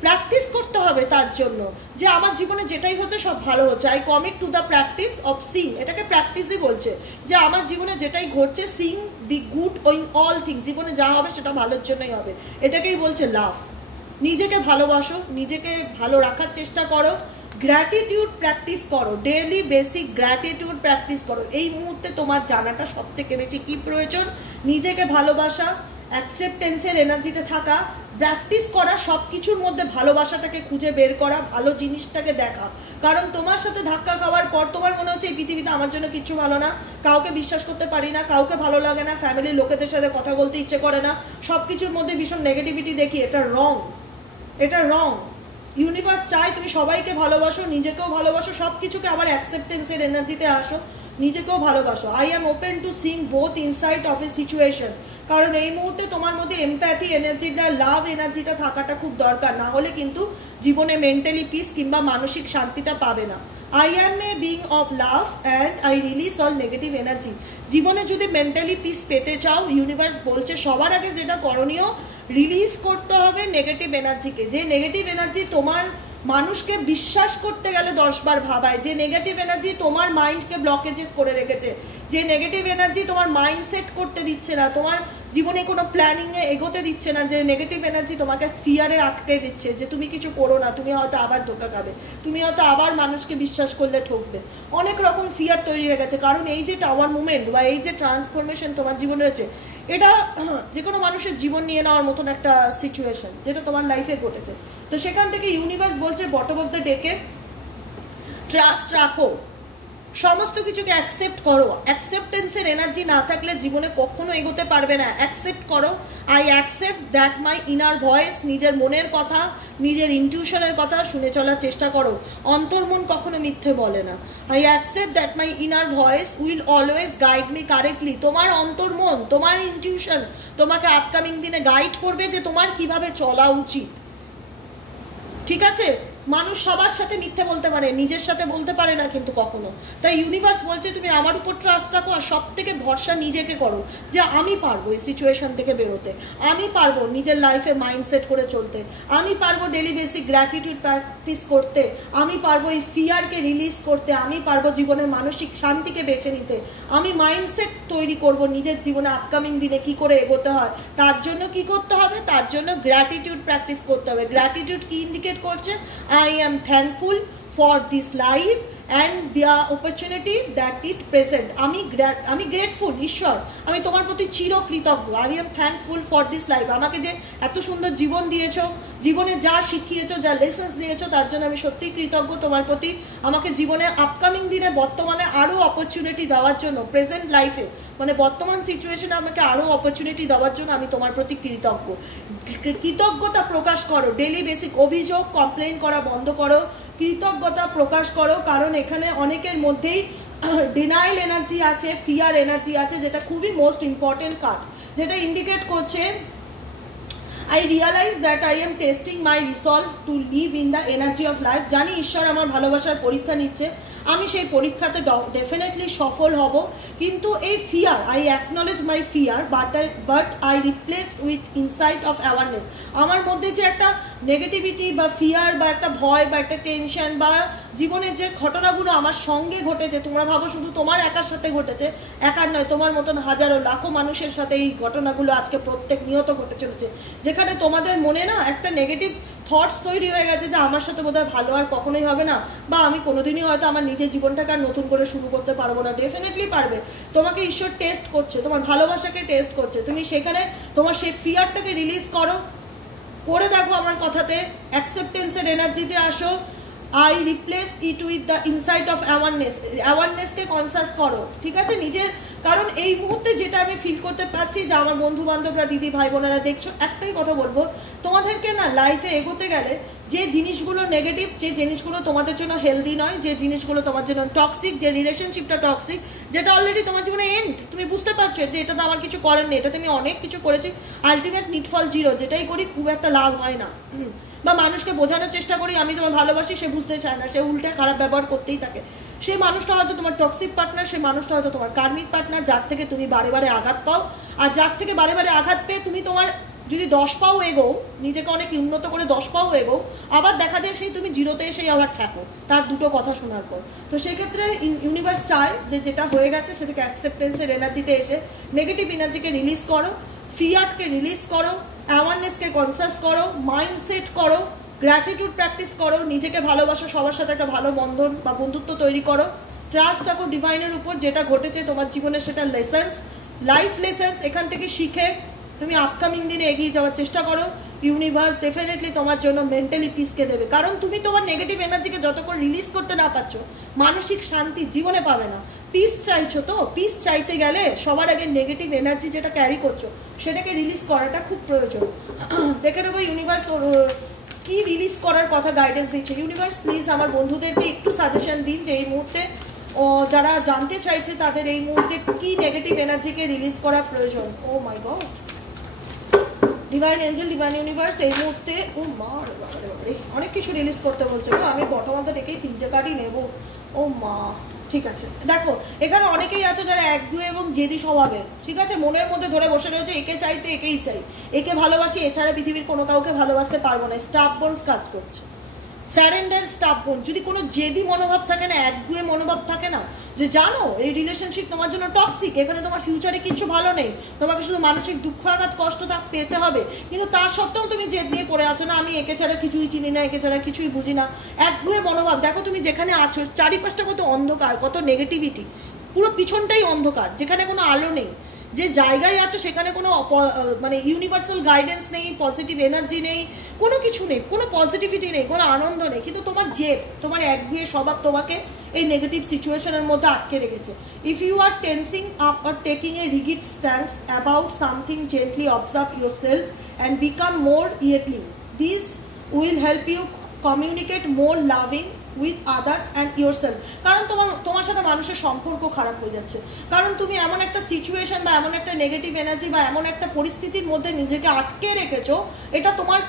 প্র্যাকটিস করতে হবে তার জন্য যে আমার জীবনে যেটাই হচ্ছে সব ভালো হচ্ছে। I commit to the practice of Singh, এটাকে প্র্যাকটিসই বলছে যে আমার জীবনে যেটাই ঘটছে সিং দি গুড ইন অল থিং, জীবনে যা হবে সেটা ভালোর জন্যই হবে, এটাকেই বলছে লাভ। নিজেকে ভালোবাসো, নিজেকে ভালো রাখার চেষ্টা করো, গ্র্যাটিটিউড প্র্যাকটিস করো, ডেইলি বেসিক গ্র্যাটিটিউড প্র্যাকটিস করো। এই মুহূর্তে তোমার জানাটা সব থেকে বেশি কী প্রয়োজন? নিজেকে ভালোবাসা, অ্যাকসেপ্টেন্সের এনার্জিতে থাকা, প্র্যাকটিস করা, সব কিছুর মধ্যে ভালোবাসাটাকে খুঁজে বের করা, ভালো জিনিসটাকে দেখা। কারণ তোমার সাথে ধাক্কা খাওয়ার পর তোমার মনে হচ্ছে এই পৃথিবীতে আমার জন্য কিচ্ছু ভালো না, কাউকে বিশ্বাস করতে পারি না, কাউকে ভালো লাগে না, ফ্যামিলির লোকেদের সাথে কথা বলতে ইচ্ছে করে না, সব কিছুর মধ্যে ভীষণ নেগেটিভিটি দেখি। এটা রং, এটা রং। ইউনিভার্স চাই তুমি সবাইকে ভালোবাসো, নিজেকেও ভালোবাসো, সব কিছুকে আবার অ্যাকসেপ্টেন্সের এনার্জিতে আসো, নিজেকেও ভালোবাসো। I am open to Singh both inside of a situation. কারণ এই মুহূর্তে তোমার মধ্যে এমপ্যাথি এনার্জিটা, লাভ এনার্জিটা থাকাটা খুব দরকার, না হলে কিন্তু জীবনে মেন্টালি পিস কিংবা মানসিক শান্তিটা পাবে না। I am A being of love and I release all negative energy. জীবনে যদি মেন্টালি পিস পেতে চাও, ইউনিভার্স বলছে সবার আগে যেটা করণীয়, রিলিজ করতে হবে নেগেটিভ এনার্জিকে। যে নেগেটিভ এনার্জি তোমার মানুষকে বিশ্বাস করতে গেলে 10 বার ভাবায়, যে নেগেটিভ এনার্জি তোমার মাইন্ডকে ব্লকেজেস করে রেখেছে, যে নেগেটিভ এনার্জি তোমার মাইন্ডসেট করতে দিচ্ছে না, তোমার জীবনে কোনো প্ল্যানিংয়ে এগোতে দিচ্ছে না, যে নেগেটিভ এনার্জি তোমাকে ফিয়ারে আটকে দিচ্ছে যে তুমি কিছু করো না, তুমি হয়তো আবার ধোঁকা খাবে, তুমি হয়তো আবার মানুষকে বিশ্বাস করলে ঠকবে। অনেক রকম ফিয়ার তৈরি হয়ে গেছে। কারণ এই যে টাওয়ার মুভমেন্ট বা এই যে ট্রান্সফরমেশন তোমার জীবনে হয়েছে, এটা যে কোনো মানুষের জীবন নিয়ে নেওয়ার মতন একটা সিচুয়েশন যেটা তোমার লাইফে ঘটেছে। তো সেখান থেকে ইউনিভার্স বলছে বটম অফ দ্য ডেকে ট্রাস্ট রাখো, সমস্ত কিছুকে অ্যাকসেপ্ট করো। অ্যাকসেপ্টেন্সের এনার্জি না থাকলে জীবনে কখনো এগোতে পারবে না। অ্যাকসেপ্ট করো। I accept that my inner voice, নিজের মনের কথা, নিজের ইনটিউশনের কথা শুনে চলার চেষ্টা করো। অন্তর্মন কখনো মিথ্যে বলে না। I accept that my inner voice will always guide me correctly. তোমার অন্তর্মন, তোমার ইনটিউশন তোমাকে আপকামিং দিনে গাইড করবে যে তোমার কিভাবে চলা উচিত। ঠিক আছে? মানুষ সবার সাথে মিথ্যে বলতে পারে, নিজের সাথে বলতে পারে না কিন্তু কখনো। তাই ইউনিভার্স বলছে তুমি আমার উপর ট্রাস্ট রাখো, আর সব থেকে ভরসা নিজেকে করো যে আমি পারবো এই সিচুয়েশন থেকে বেরোতে, আমি পারবো নিজের লাইফে মাইন্ডসেট করে চলতে, আমি পারবো ডেলি বেসিক গ্র্যাটিটিউড প্র্যাকটিস করতে, আমি পারবো এই ফিয়ারকে রিলিজ করতে, আমি পারবো জীবনের মানসিক শান্তিকে বেছে নিতে, আমি মাইন্ডসেট তৈরি করব নিজের জীবনে আপকামিং দিনে কি করে এগোতে হয়। তার জন্য কি করতে হবে? তার জন্য গ্র্যাটিটিউড প্র্যাকটিস করতে হবে। গ্র্যাটিটিউড কি ইন্ডিকেট করছে? I am thankful for this life and the opportunity that it present. আমি গ্রেটফুল ঈশ্বর, আমি তোমার প্রতি চিরকৃতজ্ঞ। I am thankful for this life. আমাকে যে এত সুন্দর জীবন দিয়েছো, জীবনে যা শিখিয়েছো, যা লেসন্স দিয়েছো, তার জন্য আমি সত্যিই কৃতজ্ঞ তোমার প্রতি। আমাকে জীবনে আপকামিং দিনে বর্তমানে আরও অপরচুনিটি দেওয়ার জন্য, প্রেজেন্ট লাইফে মানে বর্তমান সিচুয়েশনে আমাকে আরও অপরচুনিটি দেওয়ার জন্য আমি তোমার প্রতি কৃতজ্ঞ। কৃতজ্ঞতা প্রকাশ করো, ডেলি বেসিক অভিযোগ কমপ্লেন করা বন্ধ করো, কৃতজ্ঞতা প্রকাশ করো। কারণ এখানে অনেকের মধ্যেই ডিনাইল এনার্জি আছে, ফিয়ার এনার্জি আছে, যেটা খুবই মোস্ট ইম্পর্টেন্ট কার্ড, যেটা ইন্ডিকেট করছে I realize that I am testing my resolve to live in the energy of life. জানি ঈশ্বর আমার ভালোবাসার পরীক্ষা নিচ্ছে, আমি সেই পরীক্ষাতে ডেফিনেটলি সফল হব। কিন্তু এই fear, I acknowledge my fear, but I replaced with insight of awareness. আমার মধ্যে যে একটা নেগেটিভিটি বা ফিয়ার বা একটা ভয় বা একটা টেনশন বা জীবনের যে ঘটনাগুলো আমার সঙ্গে ঘটেছে, তোমরা ভাবো শুধু তোমার একার সাথে ঘটেছে, একার নয়, তোমার মতন হাজারো লাখো মানুষের সাথে এই ঘটনাগুলো আজকে প্রত্যেক নিয়ত ঘটে চলেছে, যেখানে তোমাদের মনে না একটা নেগেটিভ থটস তৈরি হয়ে গেছে যে আমার সাথে বোধহয় ভালো আর কখনোই হবে না, বা আমি কোনোদিনই হয়তো আমার নিজের জীবনটাকে আর নতুন করে শুরু করতে পারবো না। ডেফিনেটলি পারবে। তোমাকে ঈশ্বর টেস্ট করছে, তোমার ভালোবাসাকে টেস্ট করছে। তুমি সেখানে তোমার সেই ফিয়ারটাকে রিলিজ করো, করে দেখো আমার কথাতে, অ্যাকসেপ্টেন্সের এনার্জিতে আসো। I replace it with the insight of awareness. অ্যাওয়ারনেসকে কনসাস করো, ঠিক আছে নিজের। কারণ এই মুহূর্তে যেটা আমি ফিল করতে পারছি, যে আমার বন্ধু বান্ধবরা, দিদি ভাই বোনেরা দেখছো, একটাই কথা বলবো, তোমাদেরকে না লাইফে এগোতে গেলে যে জিনিসগুলো নেগেটিভ, যে জিনিসগুলো তোমাদের জন্য হেলদি নয়, যে জিনিসগুলো তোমার জন্য টক্সিক, যে রিলেশনশিপটা টক্সিক, যেটা অলরেডি তোমার জীবনে এন্ড, তুমি বুঝতে পারছো যে এটা তো আমার কিছু করার নেই, এটাতে আমি অনেক কিছু করেছি, আলটিমেট নিটফল জিরো, যেটাই করি খুব একটা লাভ হয় না। বা মানুষকে বোঝানোর চেষ্টা করি আমি তোমায় ভালোবাসি, সে বুঝতে চায় না, সে উল্টে খারাপ ব্যবহার করতেই থাকে। সেই মানুষটা হয়তো তোমার টক্সিক পার্টনার, সেই মানুষটা হয়তো তোমার কার্মিক পার্টনার, যার থেকে তুমি বারে বারে আঘাত পাও। আর যার থেকে বারে বারে আঘাত পেয়ে তুমি তোমার যদি 10 পাও এগো, নিজেকে অনেক উন্নত করে 10 পাও এগো, আবার দেখা যায় সেই তুমি জিরোতে এসেই আবার ঠেকো তার দুটো কথা শোনার পর। তো সেক্ষেত্রে ইউনিভার্স চায় যে যেটা হয়ে গেছে সেটাকে অ্যাকসেপ্টেন্সের এনার্জিতে এসে নেগেটিভ এনার্জিকে রিলিজ করো, ফিয়ারকে রিলিজ করো, অ্যাওয়ারনেসকে কনসাস করো, মাইন্ডসেট করো, গ্র্যাটিটিউড প্র্যাকটিস করো, নিজেকে ভালোবাসো, সবার সাথে একটা ভালো বন্ধন বা বন্ধুত্ব তৈরি করো, ট্রাস্ট রাখো ডিভাইনের উপর। যেটা ঘটেছে তোমার জীবনে সেটা লেসেন্স, লাইফ লেসেন্স, এখান থেকে শিখে তুমি আপকামিং দিনে এগিয়ে যাওয়ার চেষ্টা করো। ইউনিভার্স ডেফিনেটলি তোমার জন্য মেন্টালি পিসকে দেবে। কারণ তুমি তোমার নেগেটিভ এনার্জিকে যতক্ষণ রিলিজ করতে না পারছো, মানসিক শান্তি জীবনে পাবে না। পিস চাইছো, তো পিস চাইতে গেলে সবার আগে নেগেটিভ এনার্জি যেটা ক্যারি করছো সেটাকে রিলিজ করাটা খুব প্রয়োজন। দেখে নেবো ইউনিভার্স কি রিলিজ করার কথা গাইডেন্স দিচ্ছে। ইউনিভার্স প্লিজ আমার বন্ধুদেরকে একটু সাজেশন দিন যে এই মুহূর্তে যারা জানতে চাইছে তাদের এই মুহূর্তে কি নেগেটিভ এনার্জিকে রিলিজ করা প্রয়োজন। Oh my God, divine angel, divine universe এই মুহূর্তে অনেক কিছু রিলিজ করতে বলছে। আমি বর্তমানে ডেকেই 3টে কার্ডই নেবো। ও মা, ঠিক আছে। দেখো এখানে অনেকেই আছে যারা একগুয়ে এবং জেদি স্বভাবের, ঠিক আছে, মনের মধ্যে ধরে বসে রয়েছে একে চাই তো একেই চাই, একে ভালোবাসি, এছাড়া পৃথিবীর কোনো কাউকে ভালোবাসতে পারবো না। স্টাফ বোনস কাজ করছে, স্যারেন্ডার স্টাফ বোন। যদি কোনো জেদি মনোভাব থাকে না, একগুয়ে মনোভাব থাকে না, যে জানো এই রিলেশনশিপ তোমার জন্য টক্সিক, এখানে তোমার ফিউচারে কিছু ভালো নেই, তোমাকে শুধু মানসিক দুঃখ আঘাত কষ্ট পেতে হবে, কিন্তু তার সত্ত্বেও তুমি জেদ নিয়ে পড়ে আছো না, আমি একে ছাড়া কিছুই চিনি না, একে ছাড়া কিছুই বুঝি না, একগুয়ে মনোভাব। দেখো তুমি যেখানে আছো চারিপাশটা কত অন্ধকার, কত নেগেটিভিটি, পুরো পিছনটাই অন্ধকার, যেখানে কোনো আলো নেই। যে জায়গায় আছো সেখানে কোনো মানে ইউনিভার্সাল গাইডেন্স নেই, পজিটিভ এনার্জি নেই, কোনো কিছু নেই, কোনো পজিটিভিটি নেই, কোনো আনন্দ নেই। কিন্তু তোমার জেদ, তোমার একগুয়ে স্বভাব তোমাকে এই নেগেটিভ সিচুয়েশনের মধ্যে আটকে রেখেছে। If you are tensing up or taking a rigid stance about something, gently observe yourself and become more yielding. This will help you communicate more loving with others and yourself. কারণ তোমার সাথে মানুষের সম্পর্ক খারাপ হয়ে যাচ্ছে, কারণ তুমি এমন একটা সিচুয়েশন বা এমন একটা নেগেটিভ এনার্জি বা এমন একটা পরিস্থিতির মধ্যে নিজেকে আটকে রেখেছো। এটা তোমার,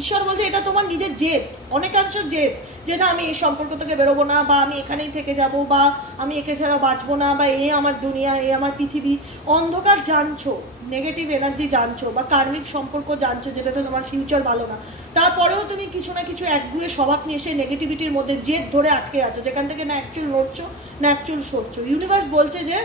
ঈশ্বর বলছে এটা তোমার নিজের জেদ, অনেকাংশের জেদ, যে না আমি এই সম্পর্ক থেকে বেরোবো না, বা আমি এখানেই থেকে যাব, বা আমি একে ছাড়া বাঁচবো না, বা এ আমার দুনিয়া, এ আমার পৃথিবী। অন্ধকার জানছো, নেগেটিভ এনার্জি জানছো, বা কার্মিক সম্পর্ক জানছো যেটাতে তোমার ফিউচার ভালো না, তারপরেও তুমি কিছু না কিছু একগুয়ে স্বভাব নিয়ে সেই নেগেটিভিটির মধ্যে জেদ ধরে আটকে আছো, যেখান থেকে না অ্যাকচুয়াল নড়ছো না অ্যাকচুয়াল সরছো। ইউনিভার্স বলছে যে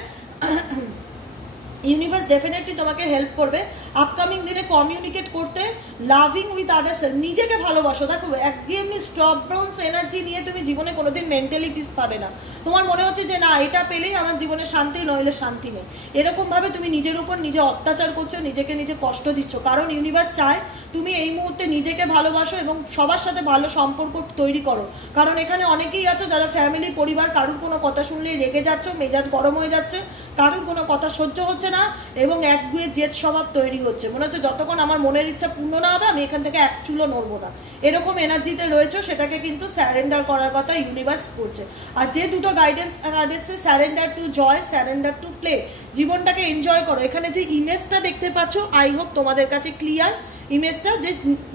ইউনিভার্স ডেফিনেটলি তোমাকে হেল্প করবে আপকামিং দিনে কমিউনিকেট করতে, লাভিং উইথ আদার্স, নিজেকে ভালোবাসো। দেখো একঘেয়েমি স্ট্রবন্স এনার্জি নিয়ে তুমি জীবনে কোনোদিন মেন্টালিটিস পাবে না। তোমার মনে হচ্ছে যে না এটা পেলেই আমার জীবনে শান্তি, নইলে শান্তি নেই, এরকমভাবে তুমি নিজের উপর নিজে অত্যাচার করছো, নিজেকে নিজে কষ্ট দিচ্ছ। কারণ ইউনিভার্স চায় তুমি এই মুহূর্তে নিজেকে ভালোবাসো এবং সবার সাথে ভালো সম্পর্ক তৈরি করো। কারণ এখানে অনেকেই আছো যারা ফ্যামিলি, পরিবার, কারুর কোনো কথা শুনলেই রেগে যাচ্ছ, মেজাজ গরম হয়ে যাচ্ছে, কারুর কোনো কথা সহ্য হচ্ছে না এবং একগুয়ে জেদ স্বভাব তৈরি হচ্ছে। মনে হচ্ছে যতক্ষণ আমার মনের ইচ্ছা পূর্ণ না হবে আমি এখান থেকে এক চুলো নড়বো না, এরকম এনার্জিতে রয়েছে। সেটাকে কিন্তু স্যারেন্ডার করার কথা ইউনিভার্স করছে। আর যে দুটো গাইডেন্স এসছে, surrender to joy, surrender to play, জীবনটাকে এনজয় করো। এখানে যে ইমেজটা দেখতে পাচ্ছ, আই হোপ তোমাদের কাছে ক্লিয়ার ইমেজটা, যে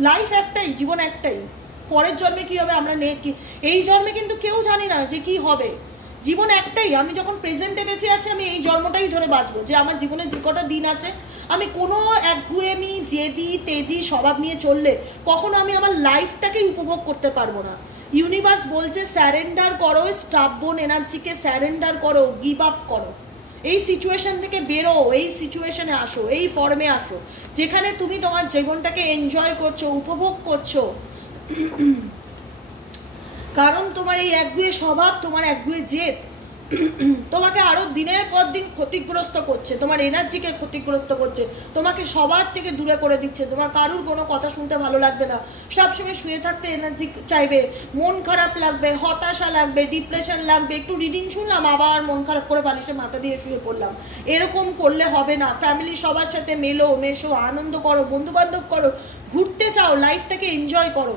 লাইফ একটাই, জীবন একটাই, পরের জন্মে কি হবে আমরা এই জন্মে কিন্তু কেউ জানি না যে কি হবে, জীবন একটাই। আমি যখন প্রেজেন্টে বেঁচে আছি আমি এই জন্মটাই ধরে বাঁচবো, যে আমার জীবনে যে কটা দিন আছে আমি কোনো একগুয়েমি, জেদি, তেজি স্বভাব নিয়ে চললে কখনো আমি আমার লাইফটাকেই উপভোগ করতে পারবো না। ইউনিভার্স বলছে স্যারেন্ডার করো, স্টাববোন এনার্জিকে স্যারেন্ডার করো, গিভ আপ করো, এই সিচুয়েশন থেকে বেরো, এই সিচুয়েশনে আসো, এই ফর্মে আসো যেখানে তুমি তোমার জীবনটাকে এনজয় করছো, উপভোগ করছো। কারণ তোমার এই একগুয়ে স্বভাব, তোমার একগুয়ে জেদ তোমাকে আরো দিনের পর দিন ক্ষতিগ্রস্ত করছে, তোমার এনার্জিকে ক্ষতিগ্রস্ত করছে, তোমাকে সবার থেকে দূরে করে দিচ্ছে। তোমার কারুর কোনো কথা শুনতে ভালো লাগবে না, সবসময় শুয়ে থাকতে এনার্জি চাইবে, মন খারাপ লাগবে, হতাশা লাগবে, ডিপ্রেশন লাগবে, একটু রিডিং শুনলাম আবার মন খারাপ করে বালিশে মাথা দিয়ে শুয়ে পড়লাম। এরকম করলে হবে না। ফ্যামিলি সবার সাথে মেশো, আনন্দ করো, বন্ধু বান্ধব করো, ঘুরতে চাও, লাইফটাকে এনজয় করো।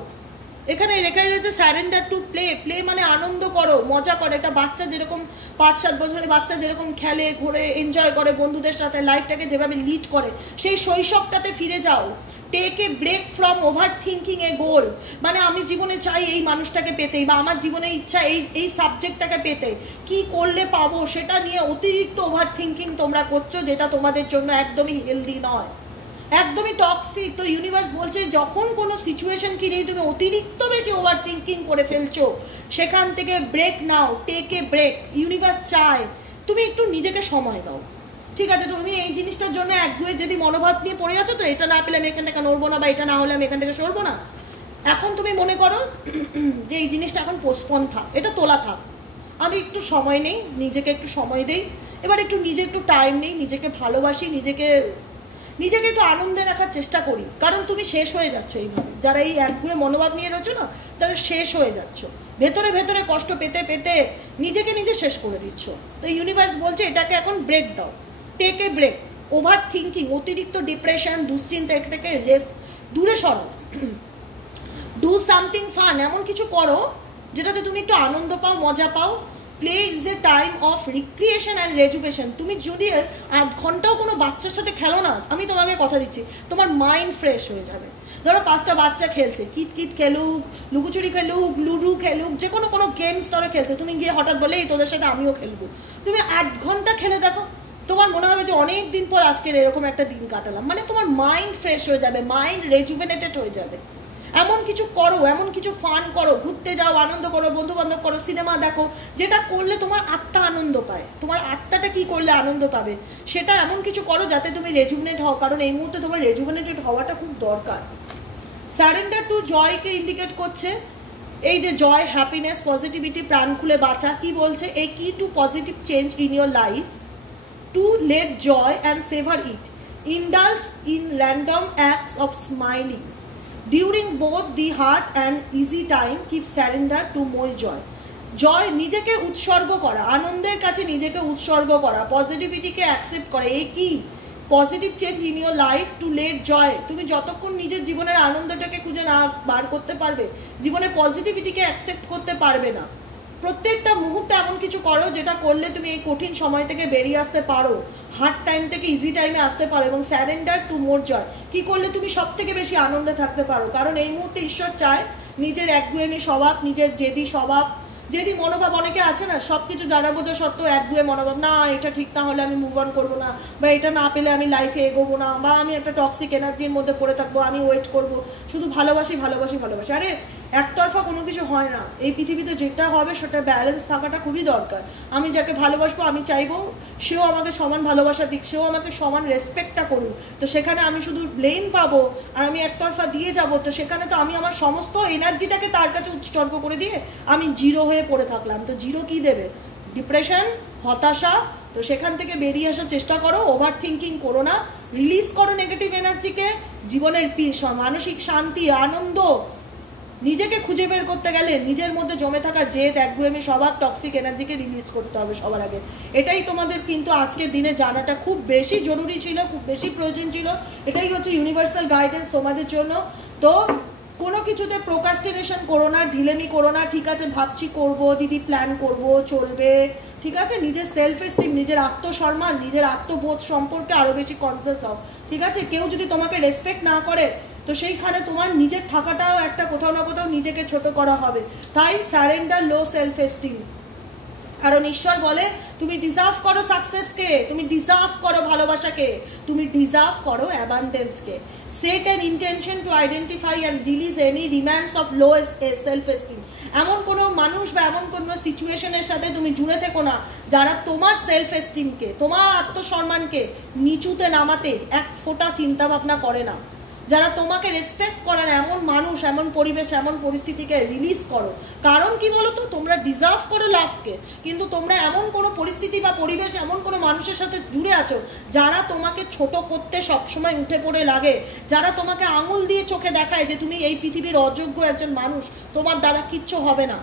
এখানে লেখাই রয়েছে স্যারেন্ডার টু প্লে, প্লে মানে আনন্দ করো, মজা করো। একটা বাচ্চা যেরকম 5-7 বছরের বাচ্চা যেরকম খেলে, ঘোরে, এনজয় করে বন্ধুদের সাথে, লাইফটাকে যেভাবে লিড করে, সেই শৈশবটাতে ফিরে যাও। Take a break from overthinking a goal, মানে আমি জীবনে চাই এই মানুষটাকে পেতে, বা আমার জীবনে ইচ্ছা এই সাবজেক্টটাকে পেতে, কি করলে পাবো সেটা নিয়ে অতিরিক্ত ওভার থিঙ্কিং তোমরা করছো, যেটা তোমাদের জন্য একদমই হেলদি নয়, একদমই টক্সিক। তো ইউনিভার্স বলছে যখন কোনো সিচুয়েশনকে নিয়ে তুমি অতিরিক্ত বেশি ওভার থিঙ্কিং করে ফেলছো, সেখান থেকে ব্রেক নাও, টেক এ ব্রেক। ইউনিভার্স চায় তুমি একটু নিজেকে সময় দাও। ঠিক আছে, তুমি এই জিনিসটার জন্য একগুয়ে যদি মনোভাব নিয়ে পড়ে আছো, তো এটা না পেলে আমি এখান থেকে নড়বো না, বা এটা না হলে আমি এখান থেকে সরবো না, এখন তুমি মনে করো যে এই জিনিসটা এখন পোস্টপন থাক, এটা তোলা থাক, আমি একটু সময় নেই, নিজেকে একটু সময় দেই, এবার একটু নিজে একটু টাইম নেই, নিজেকে ভালোবাসি, নিজেকে একটু আনন্দে রাখার চেষ্টা করি। কারণ তুমি শেষ হয়ে যাচ্ছ এইভাবে, যারা এই একগুয়ে মনোভাব নিয়ে রয়েছো না, তারা শেষ হয়ে যাচ্ছ, ভেতরে ভেতরে কষ্ট পেতে পেতে নিজেকে নিজে শেষ করে দিচ্ছ। তো ইউনিভার্স বলছে এটাকে এখন ব্রেক দাও, take a break. Overthinking, অতিরিক্ত ডিপ্রেশন, দুশ্চিন্তা, এটাকে রেস্ট, দূরে সরো। ডু সামথিং ফান, এমন কিছু করো যেটাতে তুমি একটু আনন্দ পাও, মজা পাও। Play is a time of recreation and rejuvenation. তুমি যদি 1/2 ঘন্টাও কোনো বাচ্চার সাথে খেলো না, আমি তোমাকে কথা দিচ্ছি তোমার মাইন্ড ফ্রেশ হয়ে যাবে। ধরো 5টা বাচ্চা খেলছে, কিতকিত খেলুক, লুকোচুরি খেলুক, লুডু খেলুক, যে কোনো গেমস তারা খেলছে, তুমি গিয়ে হঠাৎ বলে এই তোদের সাথে আমিও খেলবো, তুমি 1/2 ঘন্টা খেলে দেখো, তোমার মনে হবে যে অনেক দিন পর আজকের এরকম একটা দিন কাটালাম। মানে তোমার মাইন্ড ফ্রেশ হয়ে যাবে, মাইন্ড রেজুভেনেটেড হয়ে যাবে। এমন কিছু করো, এমন কিছু ফান করো, ঘুরতে যাও, আনন্দ করো, বন্ধু বান্ধব করো, সিনেমা দেখো, যেটা করলে তোমার আত্মা আনন্দ পায়। তোমার আত্মাটা কি করলে আনন্দ পাবে, সেটা এমন কিছু করো যাতে তুমি রেজুভেনেট হও, কারণ এই মুহূর্তে তোমার রেজুভেনেটেড হওয়াটা খুব দরকার। সারেন্ডার টু জয়কে ইন্ডিকেট করছে, এই যে জয়, হ্যাপিনেস, পজিটিভিটি, প্রাণ খুলে বাঁচা। কি বলছে, a key to positive change in your life, to let joy and savour it, indulge in random acts of smiling during both the hard and easy time, keep surrender to more joy. Joy, নিজেকে উৎসর্গ করা, আনন্দের কাছে নিজেকে উৎসর্গ করা, পজিটিভিটিকে accept করা। এই কি positive change in your life, to let joy. তুমি যতক্ষণ নিজের জীবনের আনন্দটাকে খুঁজে না বার করতে পারবে, জীবনে পজিটিভিটিকে অ্যাকসেপ্ট করতে পারবে না। প্রত্যেকটা মুহূর্তে এমন কিছু করো যেটা করলে তুমি এই কঠিন সময় থেকে বেরিয়ে আসতে পারো, হার্ড টাইম থেকে ইজি টাইমে আসতে পারো, এবং স্যারেন্ডার টু মোর জয়, কি করলে তুমি সব থেকে বেশি আনন্দে থাকতে পারো। কারণ এই মুহূর্তে ঈশ্বর চায় নিজের একগুয়েমি স্বভাব, নিজের জেদি স্বভাব, যেটি মনোভাব অনেকে আছে না, সব কিছু জানা বোঝা সত্ত্বেও একগুয়ে মনোভাব, না এটা ঠিক না হলে আমি মুভ অন করবো না, বা এটা না পেলে আমি লাইফে এগোবো না, বা আমি একটা টক্সিক এনার্জির মধ্যে পড়ে থাকবো, আমি ওয়েট করবো, শুধু ভালোবাসি ভালোবাসি ভালোবাসি। আরে একতরফা কোনো কিছু হয় না, এই পৃথিবীতে যেটা হবে সেটা ব্যালেন্স থাকাটা খুবই দরকার। আমি যাকে ভালোবাসবো আমি চাইবো সেও আমাকে সমান ভালোবাসা দিক, সেও আমাকে সমান রেসপেক্টটা করুক। তো সেখানে আমি শুধু ব্লেম পাবো আর আমি একতরফা দিয়ে যাব, তো সেখানে তো আমি আমার সমস্ত এনার্জিটাকে তার কাছে উৎসর্গ করে দিয়ে আমি জিরো হয়ে পড়ে থাকলাম। তো জিরো কি দেবে? ডিপ্রেশন, হতাশা। তো সেখান থেকে বেরিয়ে আসার চেষ্টা করো, ওভার থিঙ্কিং করো না, রিলিজ করো নেগেটিভ এনার্জিকে। জীবনের মানসিক শান্তি, আনন্দ, নিজেকে খুঁজে বের করতে গেলে নিজের মধ্যে জমে থাকা জেদ, একগুয়েমি, সবার টক্সিক এনার্জিকে রিলিজ করতে হবে সবার আগে। এটাই তোমাদের কিন্তু আজকের দিনে জানাটা খুব বেশি জরুরি ছিল, খুব বেশি প্রয়োজন ছিল। এটাই হচ্ছে ইউনিভার্সাল গাইডেন্স তোমাদের জন্য। তো কোনো কিছুতে প্রোক্রাস্টিনেশন করো না, ঢিলেমি করো না। ঠিক আছে, ভাবছি করব, দিদি প্ল্যান করব, চলবে, ঠিক আছে। নিজের সেলফ এস্টিম, নিজের আত্মসম্মান, নিজের আত্মবোধ সম্পর্কে আরও বেশি কনসিয়াস হও, ঠিক আছে। কেউ যদি তোমাকে রেসপেক্ট না করে তো সেইখানে তোমার নিজের থাকাটাও একটা কোথাও না কোথাও নিজেকে ছোট করা হবে। তাই সারেন্ডার লো সেলফ এস্টিম। কারণ ঈশ্বর বলে তুমি ডিজার্ভ করো সাকসেসকে, তুমি ডিজার্ভ করো ভালোবাসাকে, তুমি ডিজার্ভ করো অ্যাবান্ডেন্সকে। Set an intention to identify and release any remnants of low self esteem. এমন কোনো মানুষ বা এমন কোনো সিচুয়েশনের সাথে তুমি জুড়ে থেকো না যারা তোমার সেলফ এস্টিমকে, তোমার আত্মসম্মানকে নিচুতে নামাতে এক ফোঁটা চিন্তা ভাবনা করে না। যারা তোমাকে রেসপেক্ট করে না এমন মানুষ, এমন পরিবেশ, এমন পরিস্থিতিকে রিলিজ করো। কারণ কি বলো তো, তোমরা ডিজার্ভ করো লাভকে, কিন্তু তোমরা এমন কোনো পরিস্থিতি বা পরিবেশ, এমন কোনো মানুষের সাথে জুড়ে আছো যারা তোমাকে ছোট করতে সবসময় উঠে পড়ে লাগে, যারা তোমাকে আঙুল দিয়ে চোখে দেখায় যে তুমি এই পৃথিবীর অযোগ্য একজন মানুষ, তোমার দ্বারা কিচ্ছু হবে না।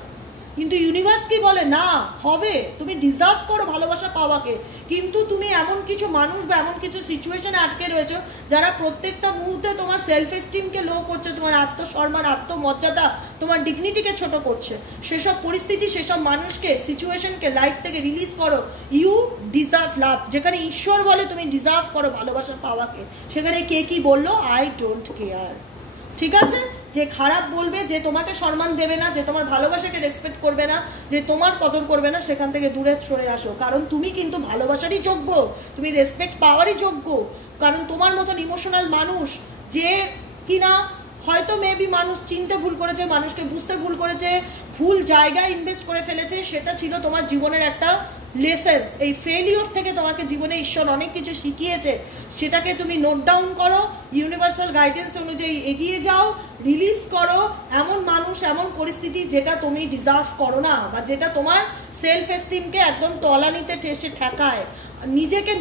কিন্তু ইউনিভার্স কি বলে, না হবে, তুমি ডিজার্ভ করো ভালোবাসা পাওয়াকে। কিন্তু তুমি এমন কিছু মানুষ বা এমন কিছু সিচুয়েশনে আটকে রয়েছো যারা প্রত্যেকটা মুহূর্তে তোমার সেলফ এস্টিমকে লো করছে, তোমার আত্মসম্মান, আত্মমর্যাদা, তোমার ডিগনিটিকে ছোট করছে। সেসব পরিস্থিতি, সেসব মানুষকে, সিচুয়েশনকে লাইফ থেকে রিলিজ করো। ইউ ডিজার্ভ লাভ। যেখানে ঈশ্বর বলে তুমি ডিজার্ভ করো ভালোবাসা পাওয়াকে, সেখানে কে কি বললো, আই ডোন্ট কেয়ার, ঠিক আছে। যে খারাপ বলবে, যে তোমাকে সম্মান দেবে না, যে তোমার ভালোবাসাকে রেসপেক্ট করবে না, যে তোমার কদর করবে না, সেখান থেকে দূরে সরে আসো। কারণ তুমি কিন্তু ভালোবাসারই যোগ্য, তুমি রেসপেক্ট পাওয়ারই যোগ্য। কারণ তোমার মতন ইমোশনাল মানুষ, যে কিনা হয়তো মেবি মানুষ চিনতে ভুল করেছে, মানুষকে বুঝতে ভুল করেছে, ভুল জায়গায় ইনভেস্ট করে ফেলেছে, সেটা ছিল তোমার জীবনের একটা লেসেন্স। এই ফেলিওর থেকে তোমাকে জীবনে ঈশ্বর অনেক কিছু শিখিয়েছে, সেটাকে তুমি নোট ডাউন করো, ইউনিভার্সাল গাইডেন্স অনুযায়ী এগিয়ে যাও, রিলিজ করো এমন মানুষ, এমন পরিস্থিতি যেটা তুমি ডিজার্ভ করো না, বা যেটা তোমার সেলফ এস্টিমকে একদম তলানিতে ঠেসে ঠেকায়। নিজেকে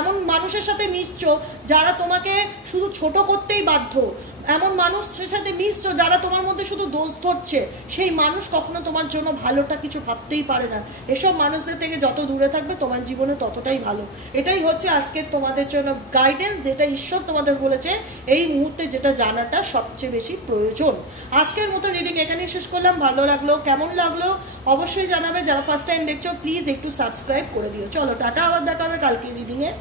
এমন মানুষের সাথে মিশছো যারা তোমাকে শুধু ছোট করতেই বাধ্য, এমন মানুষের সাথে মিশছো যারা তোমার মধ্যে শুধু দোষ ধরছে, সেই মানুষ কখনো তোমার জন্য ভালোটা কিছু ভাবতেই পারে না। এসব মানুষদের থেকে যত দূরে থাকবে তোমার জীবনে ততটাই ভালো। এটাই হচ্ছে আজকের তোমাদের জন্য গাইডেন্স, যেটা ঈশ্বর তোমাদের বলেছে এই মুহূর্তে যেটা জানাটা সবচেয়ে বেশি প্রয়োজন। আজকের মতো রিডিং এখানেই শেষ করলাম। ভালো লাগলো, কেমন লাগলো অবশ্যই জানাবে। যারা ফার্স্ট টাইম দেখছো প্লিজ একটু সাবস্ক্রাইব করে দিও। চলো টাটা, আবার দেখা হবে কালকে রিডিংয়ে।